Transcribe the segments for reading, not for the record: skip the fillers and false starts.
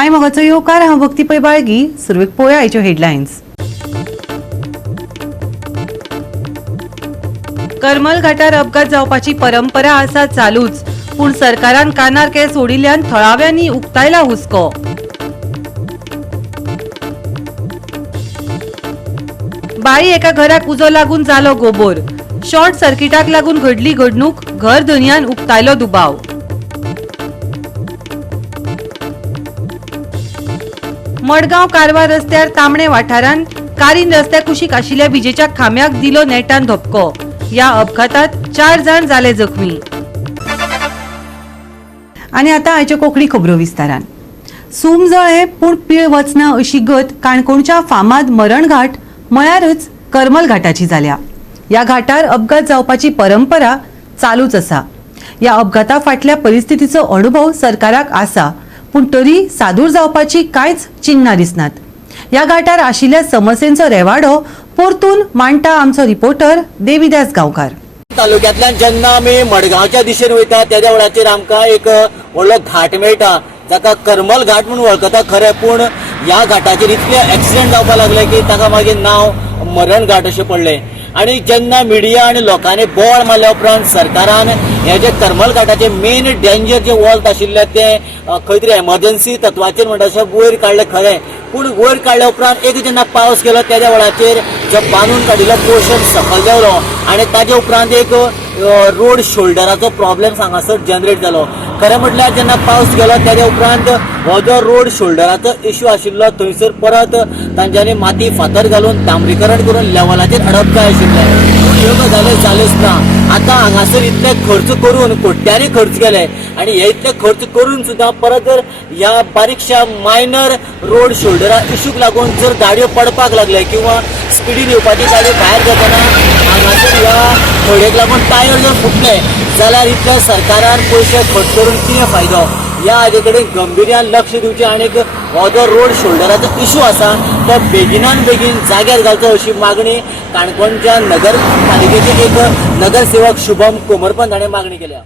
मायमोगाचो येवकार हांव भक्ती पै बाळगी. सुरवेक पळोवया आयच्यो हेडलायन्स. करमल घाटार अपघात जावपाची परंपरा आसा चालूच, पूण सरकारान कानार केंस ओडिल्ल्यान थळाव्यांनी उक्तायला हुस्को. बाळी एका घराक उजो लागून जालो गोबोर. शॉर्ट सर्किटाक लागून घडली घडणूक, घर धन्यान उक्तायलो दुबाव. मडगांव कारवार रस्त्यार तामणे वाठारान कारीन रस्त्या कुशीक आशिल्ल्या विजेच्या खांब्याक दिलो नेटान धपको. या अपघातात 4 जाण जाले जखमी. आनी आतां आयच्यो कोंकणी खबरो विस्तारान. सूम जळे पूण पीळ वचना अशी गत काणकोणच्या फामाद मरण घाट म्हळ्यारच करमल घाटाची जाल्या. या घाटार अपघात जावपाची परंपरा चालूच आसा. या अपघाता फाटल्या परिस्थितीचो अनुभव सरकाराक आसा, पूण तरी सादूर जावपाची कांयच चिन्नां दिसनात. या घाटार आशिल्ल्या समस्येंचो रेवाडो परतून मांडटा आमचो रिपोर्टर देविदास गांवकार. तालुक्यांतल्यान जेन्ना आमी मडगांवच्या दिशेन वयता त्या वेळाचेर आमकां एक व्हडलो घाट मेळटा, जाका करमल घाट म्हणून वळखता खरें, पूण ह्या घाटाचेर इतले एक्सिडेंट जावपाक लागले की ताका मागीर नांव मरण घाट अशें पडलें. आणि जेन्ना मिडिया आणि लोकांनी बोळ मारल्या उपरांत सरकारान हे जे करमल घाटाचे मेन डेंजर जे वॉल्ट आशिल्ले ते खंय तरी एमर्जन्सी तत्वाचेर म्हणटा अशें वयर काडले खरें, पूण वयर काडल्या उपरांत एक जेन्ना पावस गेलो त्या वेळाचेर जो बांदून काडिल्लो पोर्शन सकयल देंवलो आनी ताजे उपरांत एक रोड शोल्डराचो प्रॉब्लेम हांगासर जनरेट जालो. खरें म्हटल्यार जेन्ना पावस गेलो त्या उपरांत हो जो रोड शोल्डराचो इश्यू आशिल्लो थंयसर परत तांच्यांनी माती फातर घालून डांबरीकरण करून लेवलाचेर हाडप जाय आशिल्लें. ह्यो गजाली जाल्योच ना. आतां हांगासर इतले खर्च करून कोट्यांनी खर्च केले आनी हे इतले खर्च करून सुद्दां परत जर ह्या बारीकशा मायनर रोड शोल्डरा इश्यूक लागून जर गाडयो पडपाक लागले किंवा स्पिडीन येवपाची गाडयो भायर जाताना हांगासर ह्या खड्याक लागून टायर जर फुटले जाल्यार इतले सरकारान पयशे खर्च करून कितें फायदो. ह्या हाजे कडेन गंभीर्यान लक्ष दिवचें आनी हो जो रोड शोल्डराचो इश्यू आसा तो बेगिनान बेगीन जाग्यार घालचो अशी मागणी काणकोणच्या नगरपालिकेचे एक नगरसेवक शुभम कोमरपंत हाणें मागणी केल्या.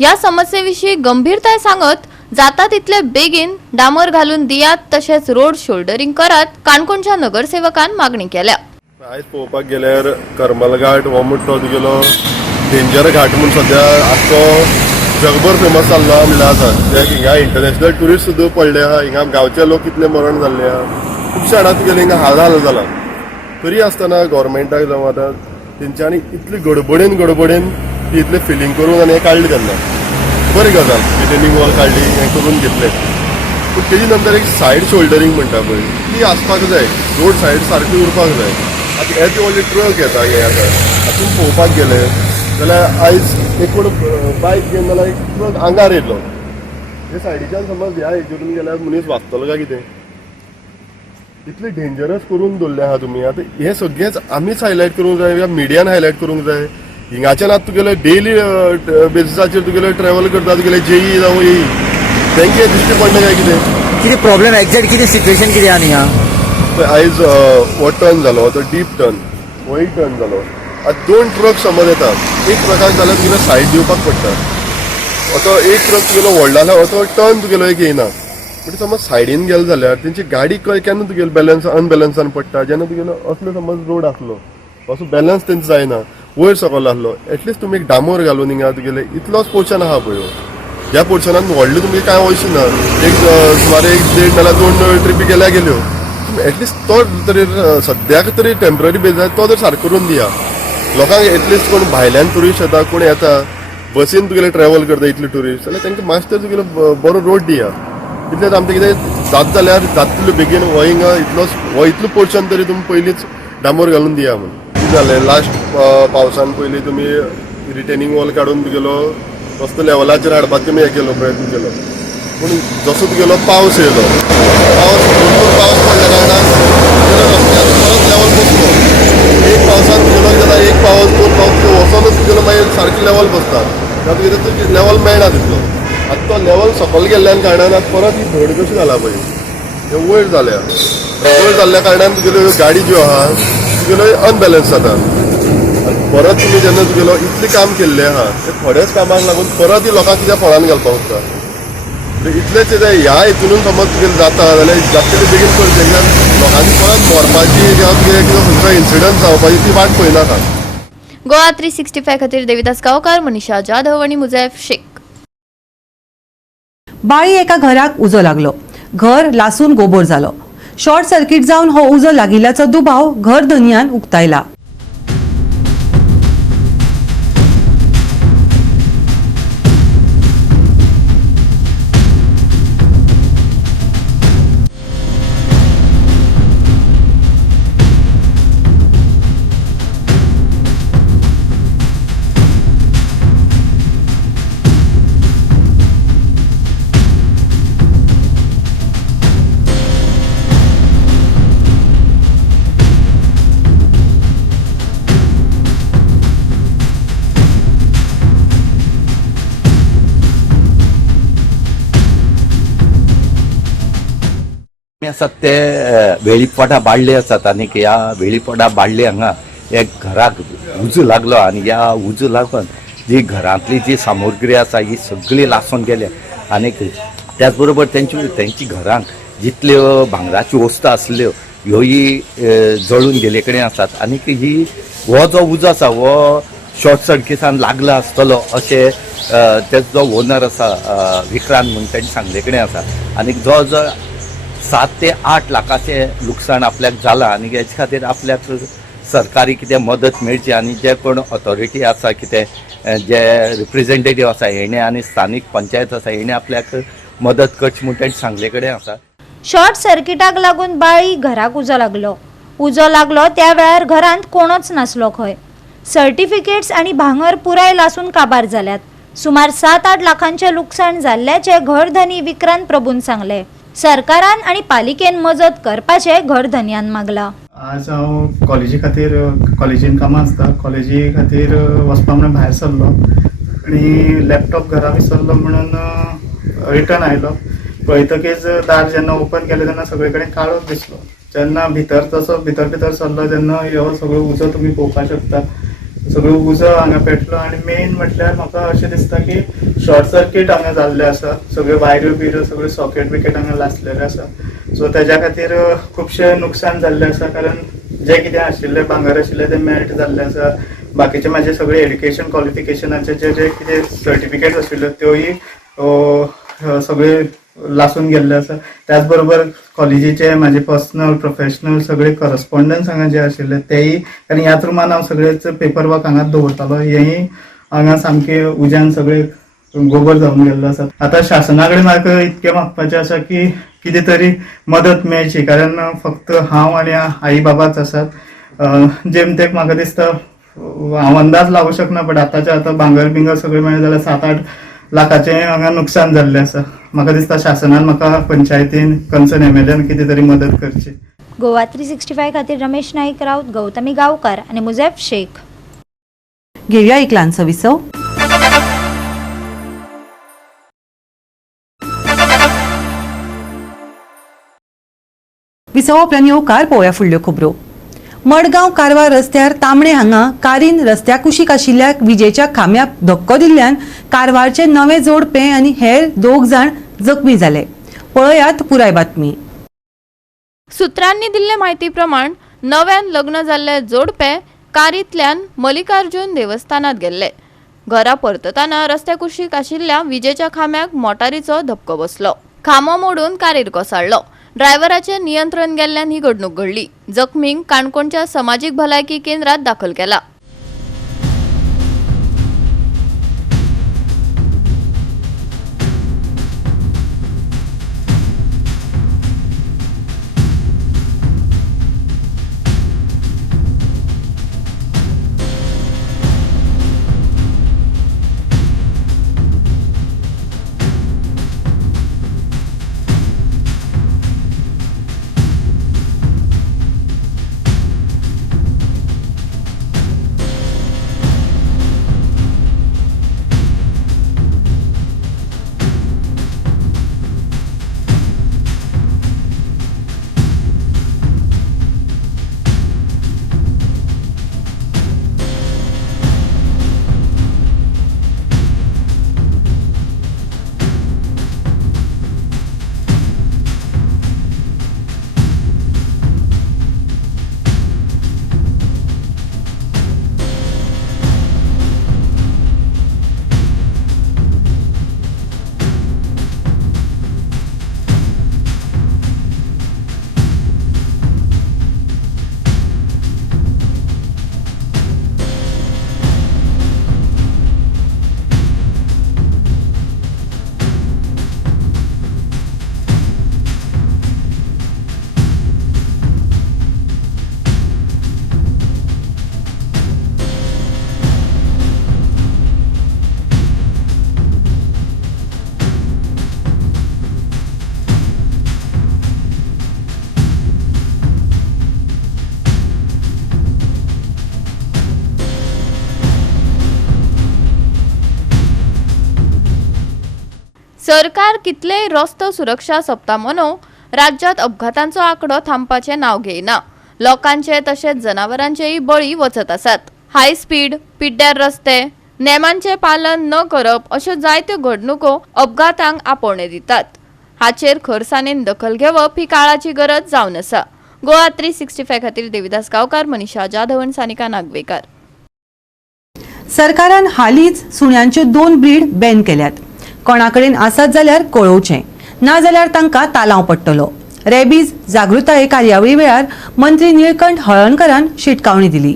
या समस्येविषयी गंभीरताय सांगत जाता तितले बेगीन डांबर घालून दियात, तशेंच रोड शोल्डरिंग करात काणकोणच्या नगरसेवकान मागणी केल्या. आयज पळोवपाक गेल्यार करमल घाट हो मोठो तुगेलो डेंजर घाट म्हणून सद्या आख्खो जगभर फेमस जाल्लो म्हणल्यार आसा. ते हिंगा इंटरनॅशनल टुरिस्ट सुद्दां पडले आहा. हिंगा गांवचे लोक कितले मरण जाल्ले आहा. खुबशे जाणां तुगेले हिंगा हाल जाला. तरी आसतना गव्हर्मेंटाक जावं आतां तेंच्यांनी इतली गडबडीन ती इतले फिलिंग करून आनी हें काडलें तेन्ना बरी गजाल. रिटेनिंग वॉल काडली, हें करून घेतलें. पूण तेजी नंतर एक सायड शोल्डरिंग म्हणटा पळय ती आसपाक जाय. रोड सायड सारकी उरपाक जाय. आतां हे व्हडले ट्रक येता हे आतां हातून पळोवपाक गेले जाल्यार आयज एक कोण बायक घेवन जाल्यार एक ट्रक आंगार येयलो. हे सायडीच्यान समज ह्या हेजेरून गेल्यार मनीस वाचतलो काय कितें. इतले डेंजरस करून दवरले आहा तुमी. आतां हे सगळेंच आमीच हायलायट करूंक जाय या मिडियान हायलायट करूंक जाय. हिंगाच्यान आतां तुगेले डेली बेसिसाचेर तुगेले ट्रॅव्हल करता तुगेले जेई जावं येई तेंके दिश्टी पडले काय कितें प्रॉब्लेम एक्झॅक्ट कितें सिच्युएशन कितें आहा हिंगा. आयज हो टर्न जालो तो डीप टर्न होय टर्न जालो. आतां 2 ट्रक समज येता. एक ट्रकाक जाल्यार तुगेलो सायड दिवपाक पडटा. तो एक ट्रक तुगेलो व्हडलो आसल्यार तो टर्न तुगेलो एक येयना. बट समज सायडीन गेलो जाल्यार तेंची गाडी केन्ना तुगेलो बॅलन्स अनबॅलन्सान पडटा. जेन्ना तुगेलो असलो समज रोड आसलो असो बॅलन्स तेंचो जायना वयर सकयल आसलो एटलिस्ट तुमी एक डांबोर घालून हिंगा तुगेले इतलोच पोर्शन आहा पळय. ह्या पोर्शनान व्हडले तुमगे कांय वयचें ना. एक सुमार 1.5 नाल्यार 2 ट्रिपी गेल्यो एटलिस्ट तो तरी सद्याक तरी टेम्पररी बेजार तो जर सारको करून दिया. लोकांक एटलिस्ट कोण भायल्यान टुरिस्ट येता कोण येता बसीन तुगेले ट्रॅव्हल करता इतले टुरिस्ट जाल्यार तांकां मातशें तुगेलो बरो रोड दिया. इतलेंच आमचें कितें जाता जाल्यार जातलो बेगीन हो हिंगा इतलो पोर्शन तरी तुमी पयलींच डांबोर घालून दिया म्हणून. कितें जालें लास्ट पावसान पयलीं तुमी रिटेनिंग वॉल काडून तुगेलो रस्तो लेवलाचेर हाडपाक तुमी हें केलो प्रयत्न केलो. पूण जसो तुगेलो पावस येयलो भरपूर पावस पडल्या कारणान रस्त्यार परत लेवल बसलो. एक पावसान तुगेलो जाल्यार एक पावस 2 पावस वचोनच तुगेलो मागीर सारकी लेवल बसता. तुगेलो तुजें लेवल मेळना तितलो. आतां तो लेवल सकयल गेल्ल्या कारणान आतां परत ही धड कशी जाला पळय हे वयर जाल्या. वयर जाल्ल्या कारणान तुगेल्यो गाडी ज्यो आहा तुगेलो अनबॅलन्स जाता. परत तुमी जेन्ना तुगेलो इतलें काम केल्लें आहा ते थोड्याच कामाक लागून परत ही लोकांक कित्याक फळान घालपाक वता. इतलेच ह्या हितून समज तुगेलें जाता जाल्यार जाता तितले बेगीन करचें, कित्याक लोकांनी परत मरपाची किंवा कितें खंयचो इन्सिडंट जावपाची ती वाट पळयनाकात. गोवा 365 खातीर देविदास गांवकार, मनीषा जाधव आणि मुजैफ शेख. बाळी एका घराक उजो लागलो. घर लासून गोबोर जालो. शॉर्ट सर्किट जावन हो उजो लागिल्ल्याचो दुबाव घर धन्यान उक्तायला. आसात ते वेळीपोटा बाळ्ळे आसात आनी ह्या वेळीपोटा बाळ्ळे हांगा एक घराक उजो लागलो आनी ह्या उजो लागून जी घरांतली जी सामुग्री आसा ही सगळी लासून गेल्या आनी त्याच बरोबर तेंची घरांक जितल्यो भांगराच्यो वस्तू आसल्यो ह्योय जळून गेले कडेन आसात आनी ही हो जो उजो आसा हो शॉर्ट सर्किटान लागला आसतलो अशें तेजो जो ओनर आसा विक्रांत म्हणून ताणें सांगले कडेन आसा आनी जो 7 ते 8 लाखाचे लुकसाण आपल्याक जाला आनी हेचे खातीर आपल्याक सरकारी कितें मदत मेळची आनी जे कोण ऑथॉरिटी आसा कितें जे रिप्रेझेंटेटिव्ह आसा हेणे आनी स्थानीक पंचायत आसा हेणे आपल्याक मदत करची म्हणून ताणें सांगले कडेन आसा. शॉर्ट सर्किटाक लागून बाळी घराक उजो लागलो त्या वेळार घरांत कोणूच नासलो खंय. सर्टिफिकेट्स आनी भांगर पुराय लासून काबार जाल्यात. सुमार 7-8 लाखांचे लुकसाण जाल्ल्याचे घरधनी विक्रांत प्रभून सांगले. सरकारान आनी पालिकेन मजत करपाचे घरधन्यान मागला. आज हांव कॉलेजी खातीर कॉलेजीन कामां आसता, कॉलेजी खातीर वचपा म्हणून भायर सरलो आनी लॅपटॉप घरा विसरलो म्हणून रिटर्न आयलो. पळयतकीच दार जेन्ना ओपन केलें तेन्ना सगळे कडेन काळोख दिसलो. जेन्ना भितर सरलो तेन्ना ह्यो सगळो उजो तुमी पळोवपाक शकता. सगळो उजो हांगा पेटलो आनी मेन म्हटल्यार म्हाका अशें दिसता की शॉर्ट सर्किट हांगा जाल्ले आसा. सगळ्यो वायऱ्यो बिऱ्यो सगळे सॉकेट बिकेट हांगा लासलेले आसा. सो तेज्या खातीर खुबशें नुकसाण जाल्लें आसा, कारण जें कितें आशिल्लें भांगर आशिल्लें तें मेल्ट जाल्लें आसा. बाकीचे म्हाजे सगळे एड्युकेशन क्वॉलिफिकेशनाचे जे कितें सर्टिफिकेट आशिल्ल्यो त्योय सगळे लासून गेल्ले आसा. त्याच बरोबर कॉलेजीचे म्हाजे पर्सनल प्रोफेशनल सगळे करस्पॉन्डन्स हांगा जे आशिल्ले तेय, आनी ह्याच रुमान हांव सगळेच पेपर वर्क हांगाच दवरतालो, हेय हांगा सामके उज्यान सगळे गोबर जावन गेल्लो आसा. आतां शासना कडेन म्हाका इतकें मागपाचें आसा की कितें तरी मदत मेळची, कारण फक्त हांव आनी आई बाबाच आसात. जेमतेक म्हाका दिसता हांव अंदाज लावूं शकना, बट आतांच्या आतां भांगर बिंगर सगळें मेळ्ळें जाल्यार 7-8 लाखाचें हांगा नुकसाण जाल्लें आसा. म्हाका दिसता शासनान म्हाका पंचायतीन कन्सर्न MLAन कितें तरी मदत करची. गोवा 365 खातीर रमेश नाईक राऊत, गौतमी गांवकार आनी मुजैफ शेख. घेवया एक ल्हानसो विसव. विसव उपरांत येवकार पळोवया फुडल्यो खबरो. मडगांव कारवार रस्त्यार तांबडे हांगा कारीन रस्त्या कुशीक आशिल्ल्या विजेच्या खांब्याक धक्को दिल्ल्यान कारवारचे नवे जोडपे आनी हेर 2 जाण जखमी जाले. पळयात पुराय बातमी. सुत्रांनी दिल्ले म्हायती प्रमाण नव्यान लग्न जाल्ले जोडपे कारींतल्यान मल्लिकार्जुन देवस्थानात गेल्ले. घरा परततना रस्त्या कुशीक आशिल्ल्या विजेच्या खांब्याक मोटारीचो धपको बसलो. खांबो मोडून कारीर कोसळ्ळो. ड्रायव्हराचे नियंत्रण गेल्ल्यान ही घडणूक घडली. जखमींक काणकोणच्या समाजीक भलायकी केंद्रात दाखल केला. सरकार कितलेय रस्तो सुरक्षा सप्ताह मनोव राज्यात अपघातांचो आंकडो थांबपाचे नाव घेयना. लोकांचे तशेंच जनावरांचेय बळी वचत आसात. हाय स्पीड, पिड्ड्यार रस्ते, नेमांचे पालन न करप अश्यो जायत्यो घडणुको अपघातांक आपोवणे दितात. हाचेर खरसाणेन दखल घेवप ही काळाची गरज जावन आसा. गोवा 365 खातीर देविदास गांवकार, मनीषा जाधव आनी सानिका नागवेकर. सरकारान हालींच सुण्यांच्यो 2 ब्रीड बॅन केल्यात. कोणाकडेन आसात जाल्यार कळोवचें, ना जाल्यार तांकां तालाव पडटलो. रेबीज जागृताये कार्यावळी वेळार मंत्री निळकंठ हळर्णकारान शिटकावणी दिली.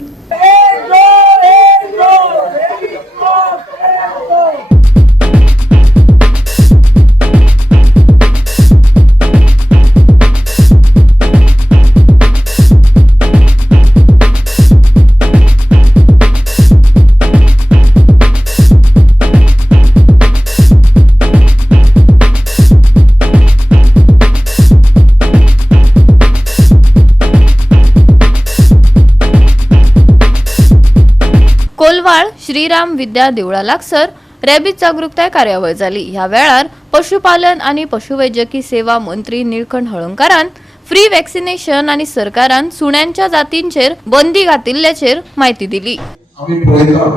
कोलवाळ श्रीराम विद्या देवळा लागसर रेबीज जागृताय कार्यावळ जाली. ह्या वेळार पशुपालन आणि पशुवैजकी सेवा मंत्री निळकंठ हळर्णकारान फ्री वॅक्सिनेशन आणि सरकारान सुण्यांच्या जातींचेर बंदी घातिल्ल्याचेर माहिती दिली. आम्ही पळयता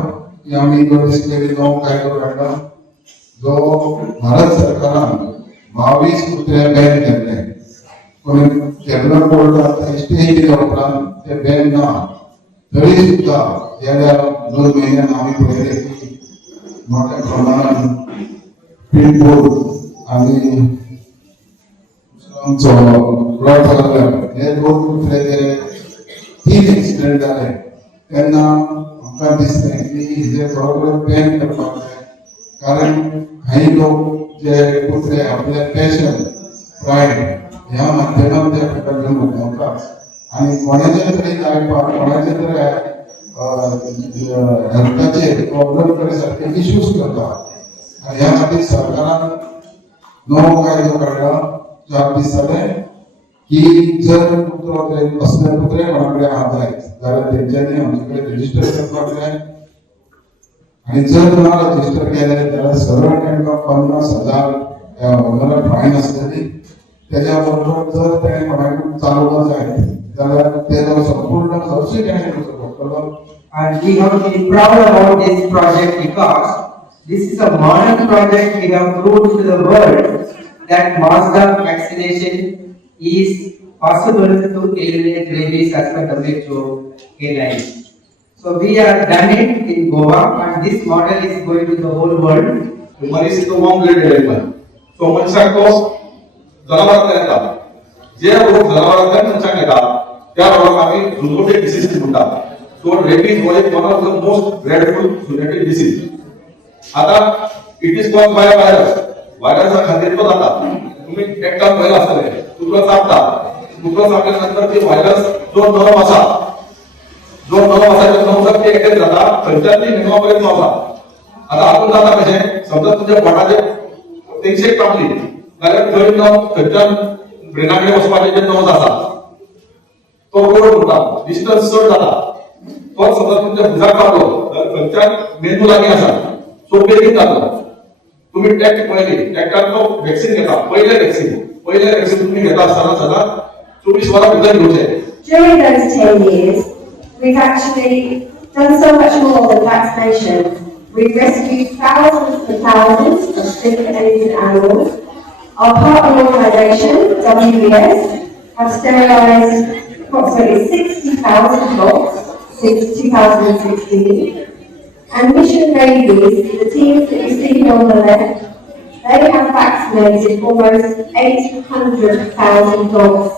की आम्ही जो डिस्प्ले नवो कायदो काडला जो भारत सरकारान 22 कुत्रे बॅन केल्ले. पूण केरळ कोर्टान स्टे दिल्या उपरांत ते बॅन ना. तरी सुद्धा गेल्या 2 महिन्यान आम्ही पळयले की मोठ्या प्रमाणात पिटबुल आणि ब्लड हे 2 कुत्रे 3 एक्सिडेंट जाले. तेन्ना म्हाका दिसलें की हेजे बरोबर बॅन करपाक जाय. कारण काही लोक जे कुत्रे आपले पॅशन प्रायड ह्या माध्यमांत ते फाटल्यान घेवन वतात आणि कोणाचे तरी लायफाक कोणाचे तरी हेल्थाचेर प्रॉब्लेम करे सारखे इश्यूज करता. आणि ह्या खातीर सरकारान नवो कायदो काडला. 4 दीस जाले की जर कुत्रो असले कुत्रे कोणाकडे आहात जाल्यार तेंच्यांनी आमचे कडेन रजिस्टर करपाक जाय. आणि जर ना रजिस्टर केले जाल्यार सरळ तांकां 50,000 फायन आसतली. त्याच्या बरोबर जर ताणें कोणाकडे चालवलं जाय जाल्यार तेजो संपूर्ण खर्चूय ताणें दिवचो पडटलो. And we have been proud about this project because this is a modern project. We have proved to the world that mass vaccination is possible to eliminate rabies as per WHO guidelines. So we have done it in Goa, and this model is going to the whole world. मनीस तो warm blood animal. तो मनशाक तो जनावरांतल्यान येता. जे रोग जनावरांतल्यान मनशाक येता त्या रोगाक आमी झुंजोटिक डिसीज म्हणटा. So rabies was one of the most dreadful zoonotic disease. आता it is caused by a virus. व्हायरसचा खातीर तो जाता. तुम्ही एकटा पळयला आसतले कुत्रो चाबता. कुत्रो चाबल्यानंतर ती व्हायरस जो नरम आसा त्या नरम एकटेच जाता. खंयच्यान ती नेमा पर्यंत वता. आता हातून जाता कशें समजा तुमच्या पोटाचेर तेंगशेक कापली जाल्यार थंय नव खंयच्यान ब्रेना कडेन वचपाचें जे नर्व्स आसा तो रोड उरता. डिस्टन्स चड जाता. तो समजा तुमच्या भुजाक कापलो जाल्यार खंयच्यान मेंदू लागीं आसा सो बेगीन जाता. तुम्ही टॅक्ट पळयली टॅक्टान तो वॅक्सीन घेता. पयले वॅक्सीन तुम्ही घेता आसतना सदां 24 वरां भितर घेवचें. During those 10 years, we've actually done so much more than vaccination. We've rescued thousands and thousands of sick and injured animals. Our partner organisation, WBS, have sterilised approximately 60,000 dogs since 2016. And Mission Rabies, the teams that you see on the left, they have vaccinated almost 800,000 dogs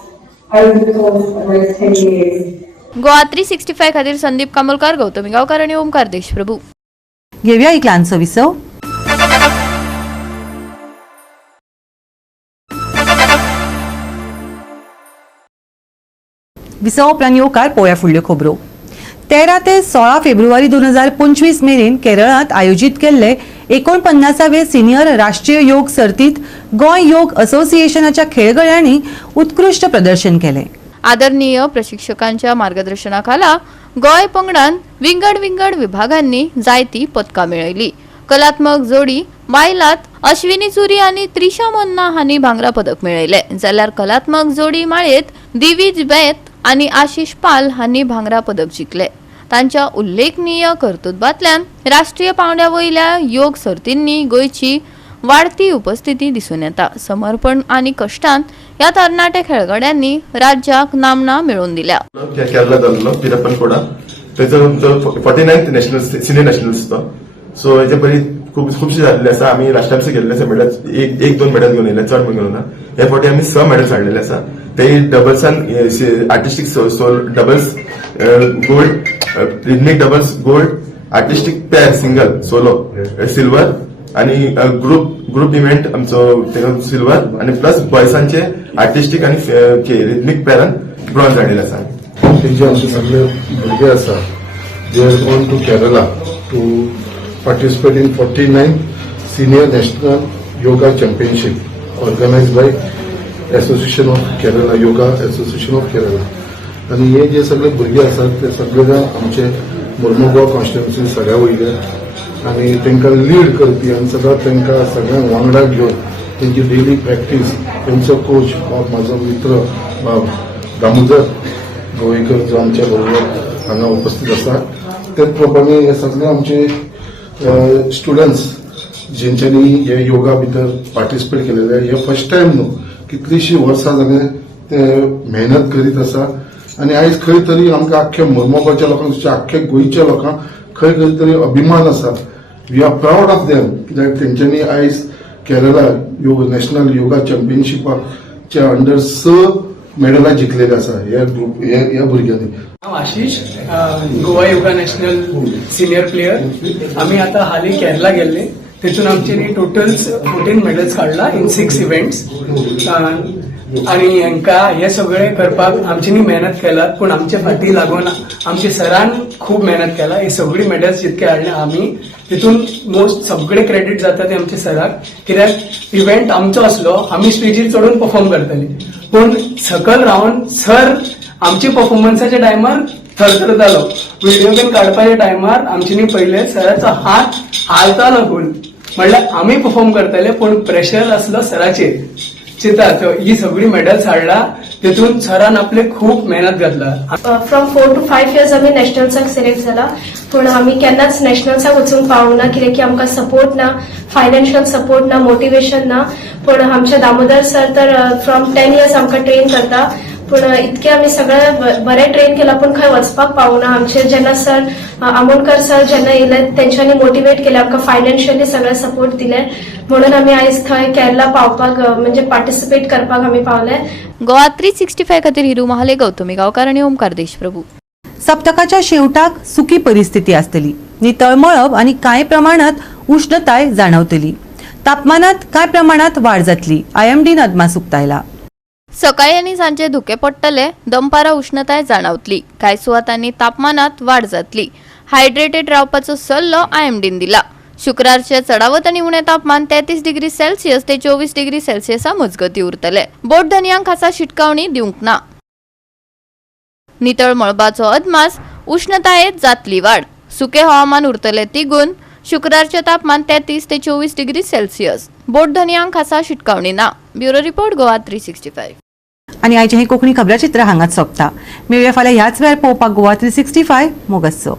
over the course of those 10 years. Goa 365 खातीर संदीप कामोलकार, गौतमी गांवकार आणि ओमकार देशप्रभू. घेवया एक ल्हानसो विसव. विसव उपरांत येवकार पळोवया फुडल्यो खबरो. 13 ते 16 फेब्रुवारी 2025 मेरेन केरळात आयोजित केल्ले 49वे सिनियर राष्ट्रीय योग सर्तीत गोंय योग असोसिएशनाच्या खेळगड्यांनी उत्कृष्ट प्रदर्शन केले. आदरणीय प्रशिक्षकांच्या मार्गदर्शनाखाला गोंय पंगडान विंगड विभागांनी जायती पदकां मेळयली. कलात्मक जोडी बायलात अश्विनी सुरी आणि त्रिशा मन्ना हांनी भांगरा पदक मेळयले जाल्यार कलात्मक जोडी माळयेत दिवीज बेत आणि आशिष पाल हांनी भांगरा पदक जिखले. तांच्या उल्लेखनीय कर्तुत्वांतल्यान राष्ट्रीय पांवड्या वयल्या योग सर्तींनी गोंयची वाडती उपस्थिती दिसून येता. समर्पण आणि कष्टान या तरणाटे खेळगड्यांनी राज्याक नामना मिळवून दिल्या. केरला जाल्लो पिरप्पनकोडा थंयसर 49th नॅशनल सिनियर नॅशनल्स तो. सो हेचे पयलीं खुबशे जाल्ले आसा. आमी राष्ट्रांचे गेल्ले आसा मेडल्स, एक दोन मेडल घेवन येयले, चड घेवन ना. हे फावटी आमी 6 मेडल्स हाडलेले आसा. ते डबल्सान artistic solo doubles gold, rhythmic doubles gold, artistic pair single solo silver आणि ग्रुप इव्हेंट आमचो सिल्वर आणि प्लस बॉयसांचे आर्टिस्टीक आणि रिदमीक पेअरान ब्रॉन्झ हाडलेले आसा. जे आमचे सगळे भुरगे आसा they are gone to Kerala to participate in 49th senior national yoga championship organised by association of Kerala, yoga association of Kerala. आणि हे जे सगळे भुरगे आसात ते सगळे जाण आमचे मुर्मुगांव कॉन्स्टिट्युन्सी सगळ्या वयले आणि तांकां लीड करपी आनी सदांच तांकां सगळ्यांक वांगडा घेवन तेंची डेली प्रॅक्टीस तेंचो कोच म्हाजो मित्र दामोदर गोवेकर जो आमच्या बरोबर हांगा उपस्थित आसा. तेच प्रमाणे हे सगळे आमचे स्टुडंट्स जेंच्यांनी हे योगा भितर पार्टिसिपेट केलेले. हे फर्स्ट टायम न्हू, कितलीशीं वर्सां जाले ते मेहनत करीत आसा. आणि आयज खंय तरी आमकां आख्ख्या मोरमुगांवच्या लोकांक आख्ख्या गोंयच्या लोकांक खंय खंय तरी अभिमान आसा. We are proud of them that तेंच्यांनी आयज केरला नॅशनल योगा चॅम्पियनशिपाच्या अंडर 6 मेडलां जिखलेली आसा ह्या भुरग्यांनी. हांव Ashish, Goa yoga national senior player. आम्ही आता हालीं केरला गेल्ले, तेतून आमचे टोटल 14 मेडल्स काढला इन 6 इव्हेंट्स. आणि हांकां हे सगळे करपाक आमच्यांनी मेहनत केला, पूण आमचे फाटी लागून आमच्या सरान खूब मेहनत केला. ही सगळी मेडल्स जितके हाडले आमी तितून मोस्ट सगळे क्रेडिट जाता ते आमच्या सराक. कित्याक इव्हेंट आमचो आसलो, आमी स्टेजीर चढून परफॉर्म करतली, पूण सकल रावन सर आमच्या परफॉर्मन्साच्या टायमार थरथरतालो. व्हिडिओ बीन काडपाच्या टायमार आमच्यांनी पयले सराचो हात हालतालो फूल, म्हणल्यार आमी परफॉर्म करतले पूण प्रेशर आसलो सराचेर. चितात ही सगळी मेडल्स हाडला, तितून सरान आपले खूप मेहनत घातला. फ्रॉम 4 to 5 years आम्ही नॅशनल्साक सिलेक्ट जाला, पूण आम्ही केन्नाच नॅशनल्साक वचूंक पावूंक ना, कित्याक की आमकां सपोर्ट ना, फायनान्शियल सपोर्ट ना, मोटिवेशन ना. पूण आमचे दामोदर सर तर फ्रॉम 10 years आमकां ट्रेन करता. पूण इतके आमी सगळे बरें ट्रेन केला, पूण खंय वचपाक पावूना. आमचे जेन्ना सर आमोणकर सर जेन्ना येयले तेंच्यांनी मोटिवेट केले, आमकां फायनान्शियली सगळे सपोर्ट दिले, म्हणून आमी आयज थंय केरला पावपाक म्हणजे पार्टिसिपेट करपाक आमी पावले. गोवा 365 खातीर हिरू महाले, गौतमी गांवकार आणि ओमकार देशप्रभू. सप्तकाच्या शेवटाक सुकी परिस्थिती आसतली. नितळ मळब आणि कांय प्रमाणात उष्णताय जाणवतली. तापमानात कांय प्रमाणात वाढ जातली. IMD अदमास उक्तायला. सकाळी आणि सांजे धुके पडटले, दनपारा उष्णताय जाणवतली. कांय सुवातांनी तापमानात वाढ जातली. हायड्रेटेड रावपाचो सल्लो IMDन दिला. शुक्रारचे चढावत आणि उणे तापमान 33 डिग्री सेल्सियस ते 24 डिग्री सेल्सियसा मजगती उरतले. बोट धनयांक खासा शिटकावणी दिवंक ना. नितळ मळबाचो अदमास, उष्णतायेत जातली वाढ. सुके हवामान उरतले तिगून शुक्रारचे तापमान 33 ते 24 डिग्री सेल्सियस. बोट धनयांक खासा शिटकावणी ना. Bureau report Goa 365. आणि आयचे हे कोकणी खबराचित्र हांगाच सोंपता. मेळुया फाल्यां ह्याच वेळार पळोवपाक गोवा 365 मोगसो.